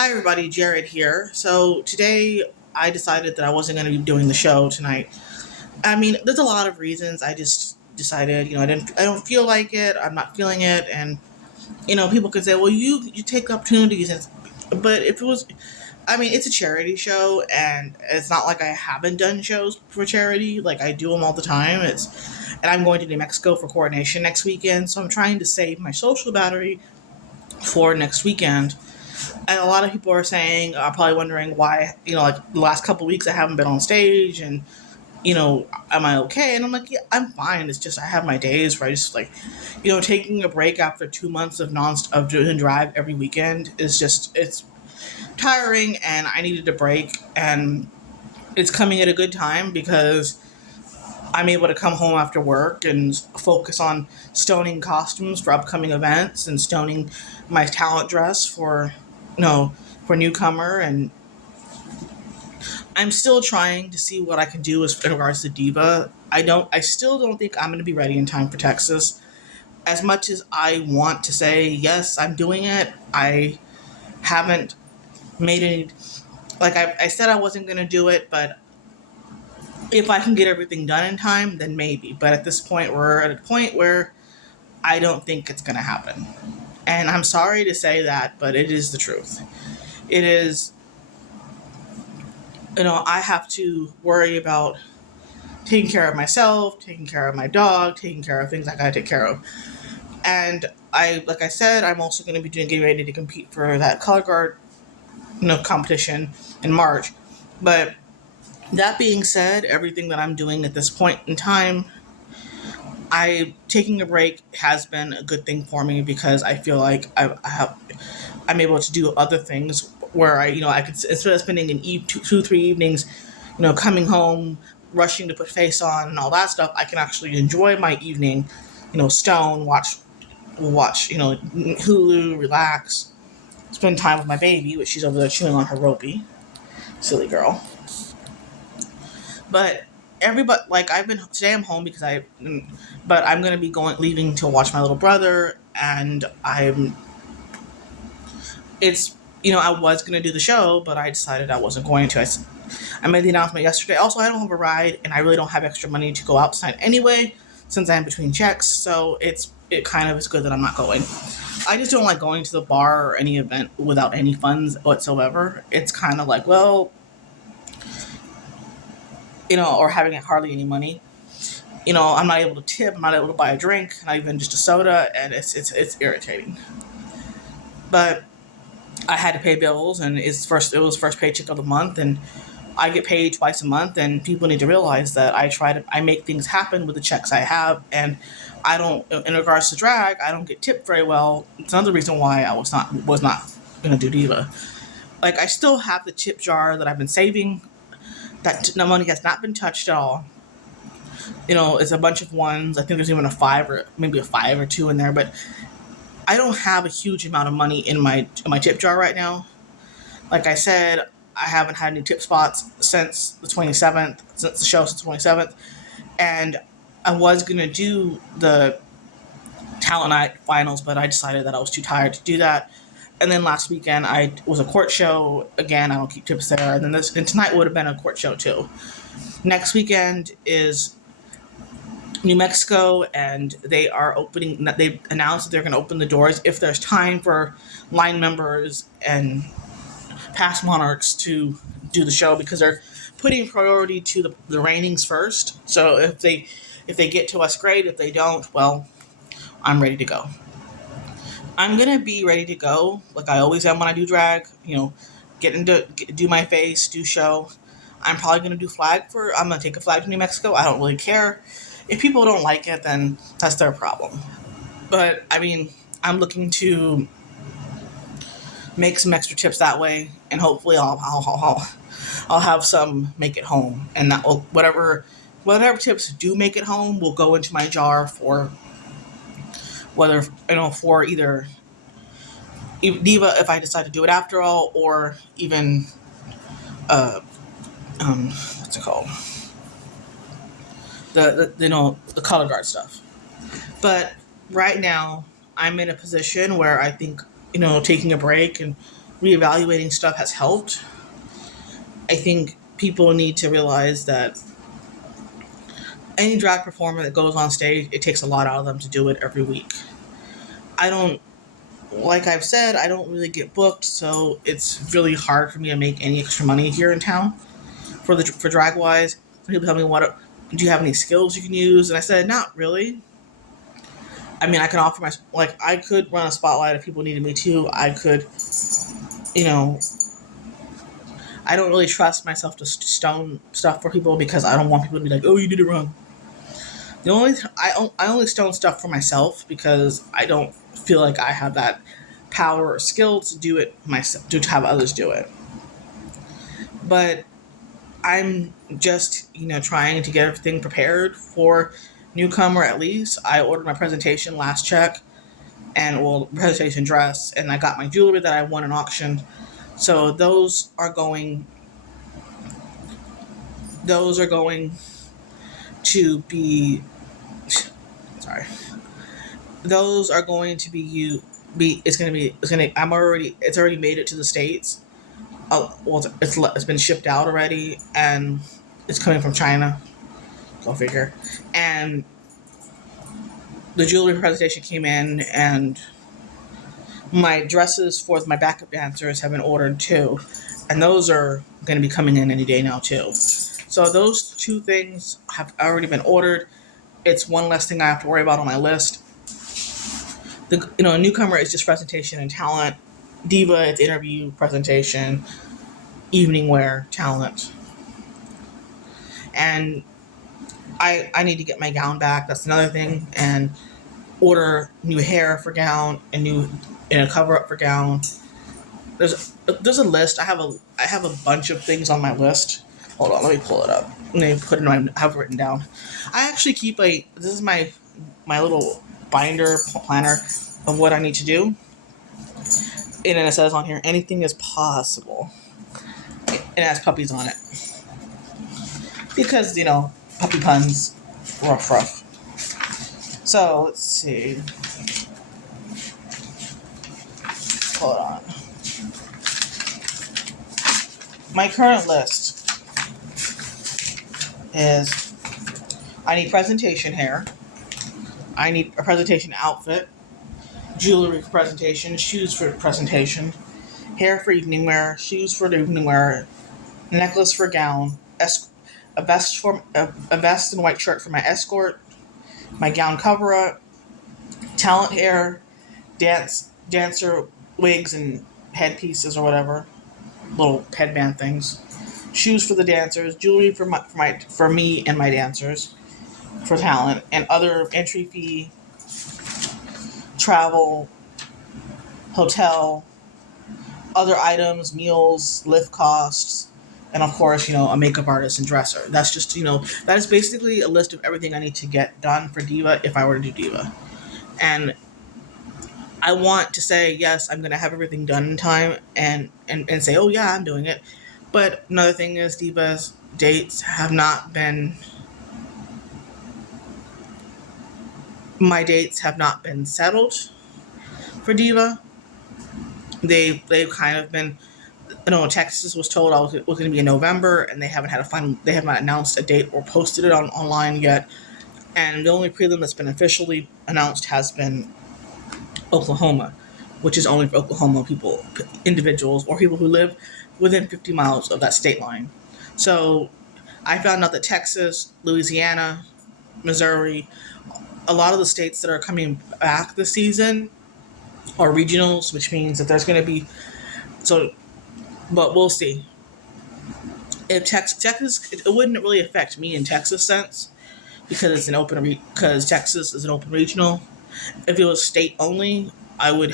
Hi, everybody. Jared here. So today I decided that I wasn't going to be doing the show tonight. I mean, there's a lot of reasons. I just decided, I don't feel like it. I'm not feeling it, and people could say, well, you take opportunities, but if it was, I mean, it's a charity show, and it's not like I haven't done shows for charity. Like I do them all the time. And I'm going to New Mexico for coordination next weekend, so I'm trying to save my social battery for next weekend. And a lot of people are saying, probably wondering why, like the last couple of weeks I haven't been on stage, and am I okay? And I'm like, yeah, I'm fine. It's just I have my days where I just like, taking a break after 2 months of of doing drive every weekend is just it's tiring, and I needed a break, and it's coming at a good time because I'm able to come home after work and focus on stoning costumes for upcoming events and stoning my talent dress for for newcomer. And I'm still trying to see what I can do as in regards to Diva. I still don't think I'm going to be ready in time for Texas. As much as I want to say yes, I'm doing it, I haven't made any. Like I said, I wasn't going to do it, but if I can get everything done in time, then maybe. But at this point, we're at a point where I don't think it's going to happen. And I'm sorry to say that, but it is the truth. It is, I have to worry about taking care of myself, taking care of my dog, taking care of things I gotta take care of. And like I said, I'm also going to be getting ready to compete for that color guard, competition in March. But that being said, everything that I'm doing at this point in time, I taking a break has been a good thing for me because I feel like I'm able to do other things where I could, instead of spending two, 3 evenings, coming home, rushing to put face on and all that stuff, I can actually enjoy my evening, stone, watch, Hulu, relax, spend time with my baby, which she's over there chewing on her ropey, silly girl. But everybody, like I've been today, I'm home because but I'm gonna be leaving to watch my little brother, and it's I was gonna do the show, but I decided I wasn't going to. I made the announcement yesterday. Also, I don't have a ride, and I really don't have extra money to go out tonight anyway, since I'm between checks. So it kind of is good that I'm not going. I just don't like going to the bar or any event without any funds whatsoever. It's kind of like, well, or having hardly any money. I'm not able to tip. I'm not able to buy a drink, not even just a soda, and it's irritating. But I had to pay bills, and it was first paycheck of the month, and I get paid twice a month, and people need to realize that I make things happen with the checks I have, and I don't, in regards to drag, I don't get tipped very well. It's another reason why I was not gonna do Diva. Like I still have the tip jar that I've been saving. That the money has not been touched at all. It's a bunch of ones. I think there's even a five or maybe a five or two in there, but I don't have a huge amount of money in my tip jar right now. Like I said, I haven't had any tip spots since the 27th, since the show since the 27th, and I was gonna do the talent night finals, but I decided that I was too tired to do that. And then last weekend I was a court show again. I don't keep tips there, and tonight would have been a court show too. Next weekend is New Mexico, and they are opening. They announced that they're going to open the doors if there's time for line members and past monarchs to do the show because they're putting priority to the ratings first. So if they get to us, great. If they don't, well, I'm ready to go. I'm gonna be ready to go like I always am when I do drag. Do my face, do show. I'm probably gonna do flag for. I'm gonna take a flag to New Mexico. I don't really care. If people don't like it, then that's their problem. But I mean, I'm looking to make some extra tips that way, and hopefully I'll have some make it home, and that will whatever tips do make it home will go into my jar for whether for either Diva if I decide to do it after all, or even uh what's it called, the color guard stuff. But right now I'm in a position where I think taking a break and reevaluating stuff has helped. I think people need to realize that any drag performer that goes on stage, it takes a lot out of them to do it every week. I don't, like I've said, I don't really get booked, so it's really hard for me to make any extra money here in town for drag wise. Some people tell me, "What do you have any skills you can use?" And I said, "Not really. I mean, I can offer I could run a spotlight if people needed me to. I could, you know, I don't really trust myself to stone stuff for people because I don't want people to be like, oh, you did it wrong. I only stone stuff for myself because I don't feel like I have that power or skill to do it myself, to have others do it. But I'm just, trying to get everything prepared for newcomer at least. I ordered my presentation last check and presentation dress, and I got my jewelry that I won an auction. So those are going to be sorry. Those are going to be it's already made it to the States. It's been shipped out already, and it's coming from China. Go figure. And the jewelry presentation came in, and my dresses for my backup dancers have been ordered too, and those are going to be coming in any day now too. So those two things have already been ordered. It's one less thing I have to worry about on my list. A newcomer is just presentation and talent. Diva, it's interview, presentation, evening wear, talent. And I need to get my gown back. That's another thing. And order new hair for gown and a cover up for gown. There's a list. I have a bunch of things on my list. Hold on, let me pull it up. Let me put it in I have it written down. I actually keep this is my little binder planner of what I need to do. And then it says on here, anything is possible. It has puppies on it. Because, puppy puns, rough. So, let's see. Hold on. My current list is I need presentation hair. I need a presentation outfit. Jewelry for presentation. Shoes for presentation. Hair for evening wear. Shoes for the evening wear. Necklace for gown. A vest and white shirt for my escort. My gown cover up. Talent hair. Dancer wigs and headpieces or whatever. Little headband things. Shoes for the dancers. Jewelry for me and my dancers. For talent. And other entry fee. Travel. Hotel. Other items. Meals. Lift costs. And of course, a makeup artist and dresser. That's just, that is basically a list of everything I need to get done for Diva if I were to do Diva. And I want to say, yes, I'm going to have everything done in time and say, oh yeah, I'm doing it. But another thing is Diva's dates have not been, my dates have not been settled for Diva. They've kind of been, Texas was told I was going to be in November, and they have not announced a date or posted it online yet. And the only prelim that's been officially announced has been Oklahoma, which is only for Oklahoma individuals, or people who live within 50 miles of that state line. So I found out that Texas, Louisiana, Missouri, a lot of the states that are coming back this season are regionals, which means that there's going to be, but we'll see. If Texas, it wouldn't really affect me in Texas sense because because Texas is an open regional. If it was state only, I would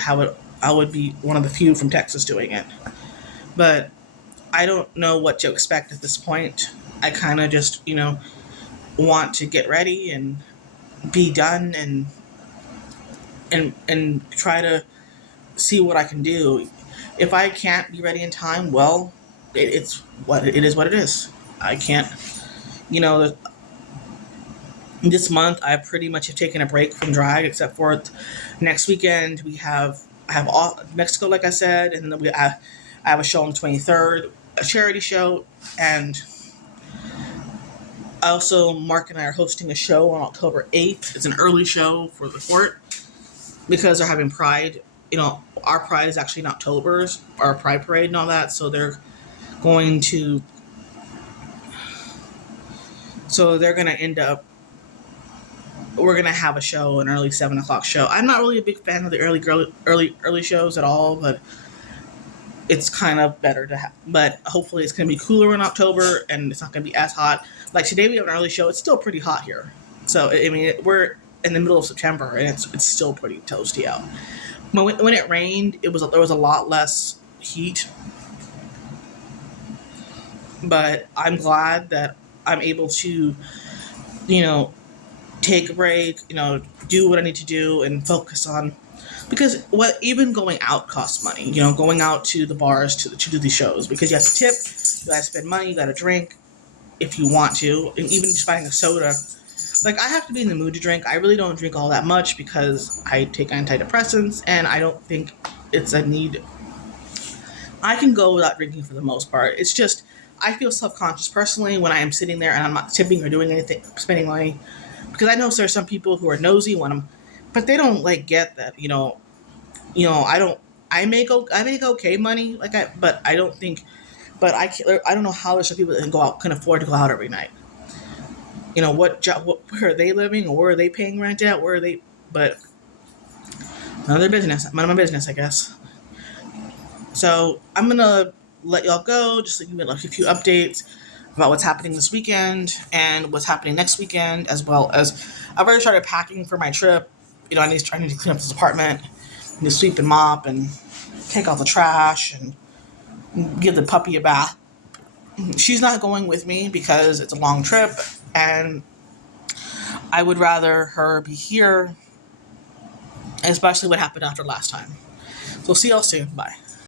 be one of the few from Texas doing it. But I don't know what to expect at this point. I kind of just, want to get ready and be done and try to see what I can do. If I can't be ready in time, well, it is what it is. I can't, this month I pretty much have taken a break from drag, except for next weekend we have I have all Mexico, like I said, and then I have a show on the 23rd, a charity show, and also Mark and I are hosting a show on October 8th. It's an early show for the fort because they're having Pride. Our Pride is actually in October, our Pride Parade and all that, so going to they're going to end up we're gonna have a show, an early 7 o'clock show. I'm not really a big fan of the early shows at all, but it's kind of better to have. But hopefully, it's gonna be cooler in October, and it's not gonna be as hot. Like today, we have an early show. It's still pretty hot here, so I mean, we're in the middle of September, and it's still pretty toasty out. When it rained, there was a lot less heat, but I'm glad that I'm able to, you know, take a break, do what I need to do and focus on, because what even going out costs money, going out to the bars to do these shows, because you have to tip, you gotta spend money, you gotta drink if you want to, and even just buying a soda. Like, I have to be in the mood to drink. I really don't drink all that much because I take antidepressants, and I don't think it's a need. I can go without drinking for the most part. It's just, I feel self-conscious personally when I am sitting there and I'm not tipping or doing anything, spending money, because I know there's some people who are nosy when but they don't like get that. I don't. I make okay money, but I don't think, but I don't know how there's some people that can afford to go out every night. What job? Where are they living, or where are they paying rent at? Where are they? But none of their business. None of my business, I guess. So I'm gonna let y'all go. Just to give you a few updates about what's happening this weekend and what's happening next weekend, as well as I've already started packing for my trip. I need to clean up this apartment, I need to sweep and mop and take out the trash and give the puppy a bath. She's not going with me because it's a long trip, and I would rather her be here, especially what happened after last time. So see y'all soon. Bye.